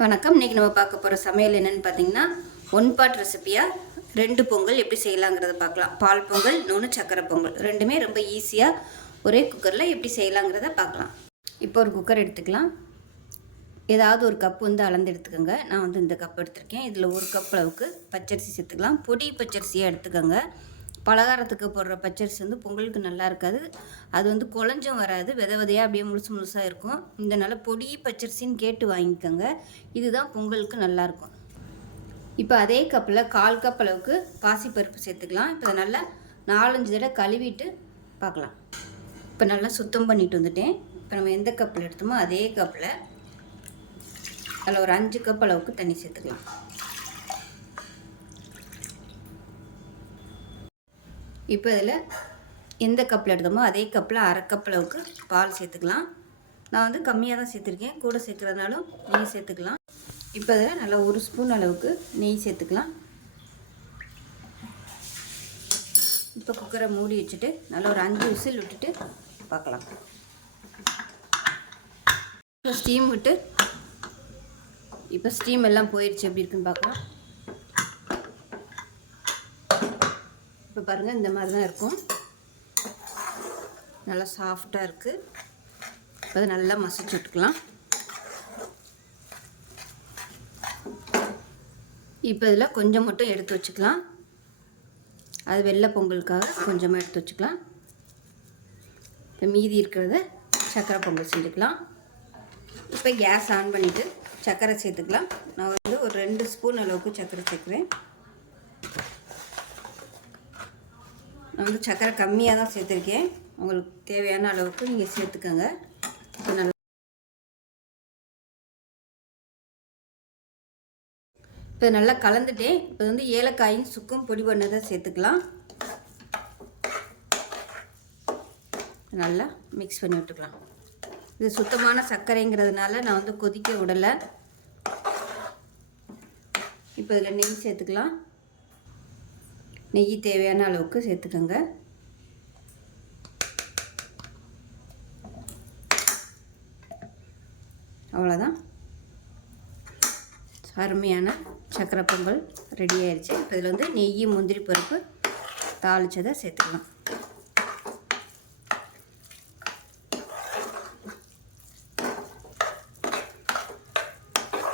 வணக்கம். இன்றைக்கி நம்ம பார்க்க போகிற சமையல் என்னென்னு பார்த்தீங்கன்னா ஒன் பாட் ரெசிபியாக ரெண்டு பொங்கல் எப்படி செய்யலாங்கிறத பார்க்கலாம். பால் பொங்கல் இன்னொன்று சக்கரை பொங்கல். ரெண்டுமே ரொம்ப ஈஸியாக ஒரே குக்கரில் எப்படி செய்யலாங்கிறத பார்க்கலாம். இப்போ ஒரு குக்கர் எடுத்துக்கலாம். ஏதாவது ஒரு கப் வந்து அளந்து எடுத்துக்கோங்க. நான் வந்து இந்த கப் எடுத்திருக்கேன். இதில் ஒரு கப் அளவுக்கு பச்சரிசி சேர்த்துக்கலாம். பொடி பச்சரிசியாக எடுத்துக்கோங்க. பலகாரத்துக்கு போடுற பச்சரிசி வந்து பொங்கலுக்கு நல்லா இருக்காது. அது வந்து குழஞ்சும் வராது. வித விதையாக அப்படியே முழுசு முழுசாக இருக்கும். இந்த நல்ல பொடி பச்சரிசின்னு கேட்டு வாங்கிக்கோங்க. இதுதான் பொங்கலுக்கு நல்லாயிருக்கும் இப்போ அதே கப்பில் கால் கப் அளவுக்கு பாசிப்பருப்பு சேர்த்துக்கலாம். இப்போ அதை நல்லா நாலஞ்சு தடவை கழுவிட்டு பார்க்கலாம் இப்போ நல்லா சுத்தம் பண்ணிட்டு வந்துட்டேன். இப்போ நம்ம எந்த கப்பில் எடுத்தோமோ அதே கப்பில். அதில் ஒரு அஞ்சு கப் அளவுக்கு தண்ணி சேர்த்துக்கலாம். இப்போ இதில் எந்த கப்பில் எடுத்தோமோ அதே கப்பில் அரை கப் அளவுக்கு பால் சேர்த்துக்கலாம். நான் வந்து கம்மியாக தான் சேர்த்துருக்கேன். கூட சேர்க்குறதுனாலும் நெய் சேர்த்துக்கலாம். இப்போ இதில் நல்லா ஒரு ஸ்பூன் அளவுக்கு நெய் சேர்த்துக்கலாம். இப்போ குக்கரை மூடி வச்சுட்டு நல்லா ஒரு அஞ்சு விசில் விட்டுட்டு பார்க்கலாம். இப்போ ஸ்டீம் விட்டு இப்போ ஸ்டீம் எல்லாம் போயிடுச்சு எப்படி இருக்குன்னு பார்க்கலாம். இப்போ பாருங்கள் இந்த மாதிரி தான் இருக்கும். நல்லா சாஃப்டாக இருக்குது இப்போ அதை நல்லா மசிச்சு விட்டுக்கலாம். இப்போ இதில் கொஞ்சம் மட்டும் எடுத்து வச்சுக்கலாம். அது வெள்ளை பொங்கலுக்காக கொஞ்சமாக எடுத்து வச்சுக்கலாம். இப்போ மீதி இருக்கிறத சர்க்கரை பொங்கல் செஞ்சுக்கலாம். இப்போ கேஸ் ஆன் பண்ணிவிட்டு சர்க்கரை சேர்த்துக்கலாம். நான் வந்து ஒரு ரெண்டு ஸ்பூன் அளவுக்கு சர்க்கரை சேர்க்குறேன். நான் வந்து சர்க்கரை கம்மியாக தான் சேர்த்துருக்கேன். உங்களுக்கு தேவையான அளவுக்கு நீங்கள் சேர்த்துக்கோங்க. நல்லா இப்போ நல்லா கலந்துட்டேன். இப்போ வந்து ஏலக்காயும் சுக்கும் பொடி பண்ணதை சேர்த்துக்கலாம். நல்லா மிக்ஸ் பண்ணி விட்டுக்கலாம். இது சுத்தமான சர்க்கரைங்கிறதுனால நான் வந்து கொதிக்க விடலை. இப்போ இதில் நெய் சேர்த்துக்கலாம். நெய் தேவையான அளவுக்கு சேர்த்துக்கோங்க. அவ்வளோதான் அருமையான சக்கரை பொங்கல் ரெடி ஆயிடுச்சு. இப்போ இதில் வந்து நெய் முந்திரி பருப்பு தாளித்ததை சேர்த்துக்கலாம்.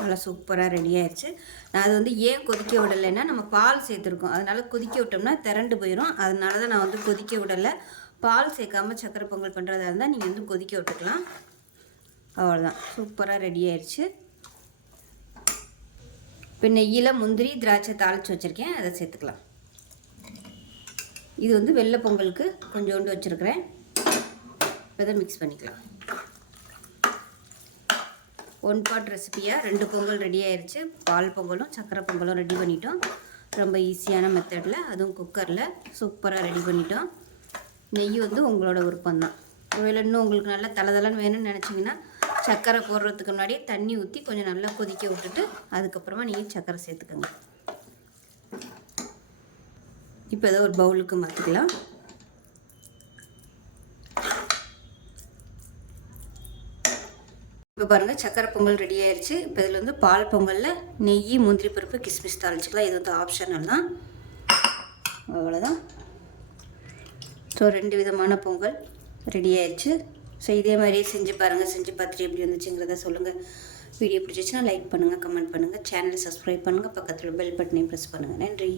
நல்லா சூப்பராக ரெடி ஆயிடுச்சு. நான் அது வந்து ஏன் கொதிக்க விடலைன்னா நம்ம பால் சேர்த்துருக்கோம். அதனால் கொதிக்க விட்டோம்னா திரண்டு போயிடும் அதனால தான் நான் வந்து கொதிக்க விடலை. பால் சேர்க்காம சக்கரை பொங்கல் பண்ணுறதா இருந்தால் நீங்கள் வந்து கொதிக்க விட்டுக்கலாம். அவ்வளோதான். சூப்பராக ரெடி ஆயிடுச்சு. இப்போ நெய்யில் முந்திரி திராட்சை தாளித்து வச்சுருக்கேன். அதை சேர்த்துக்கலாம். இது வந்து வெள்ளை பொங்கலுக்கு கொஞ்சோண்டு வச்சுருக்கிறேன். இப்போ தான் மிக்ஸ் பண்ணிக்கலாம். ஒன் பாட் ரெசிபியாக ரெண்டு பொங்கல் ரெடி ஆயிடுச்சு பால் பொங்கலும் சக்கரை பொங்கலும் ரெடி பண்ணிட்டோம். ரொம்ப ஈஸியான மெத்தடில் அதுவும் குக்கரில் சூப்பராக ரெடி பண்ணிட்டோம். நெய் வந்து உங்களோட விருப்பம்தான் ஒருவேளை இன்னும் உங்களுக்கு நல்லா தளதளன்னு வேணும்னு நினச்சிங்கன்னா சர்க்கரை போடுறதுக்கு முன்னாடி தண்ணி ஊற்றி கொஞ்சம் நல்லா கொதிக்க விட்டுட்டு அதுக்கப்புறமா நீங்கள் சர்க்கரை சேர்த்துக்கோங்க. இப்போ ஏதோ ஒரு பவுலுக்கு மாற்றிக்கலாம் இப்போ பாருங்கள் சக்கரை பொங்கல் ரெடி ஆயிடுச்சு இப்போ இதில் வந்து பால் பொங்கலில் நெய் முந்திரி பருப்பு கிஸ்மிஸ் தாளிச்சிக்கலாம். இது வந்து ஆப்ஷனல் தான். அவ்வளோதான் ஸோ ரெண்டு விதமான பொங்கல் ரெடி ஆயிடுச்சு ஸோ இதே மாதிரியே செஞ்சு பாருங்கள் செஞ்சு பார்த்துட்டு எப்படி வந்துச்சுங்கிறத சொல்லுங்கள் வீடியோ பிடிச்சிச்சுன்னா லைக் பண்ணுங்கள் கமெண்ட் பண்ணுங்கள் சேனலை சப்ஸ்கிரைப் பண்ணுங்கள் பக்கத்தில் பெல் பட்டனையும் ப்ரெஸ் பண்ணுங்கள் நன்றி.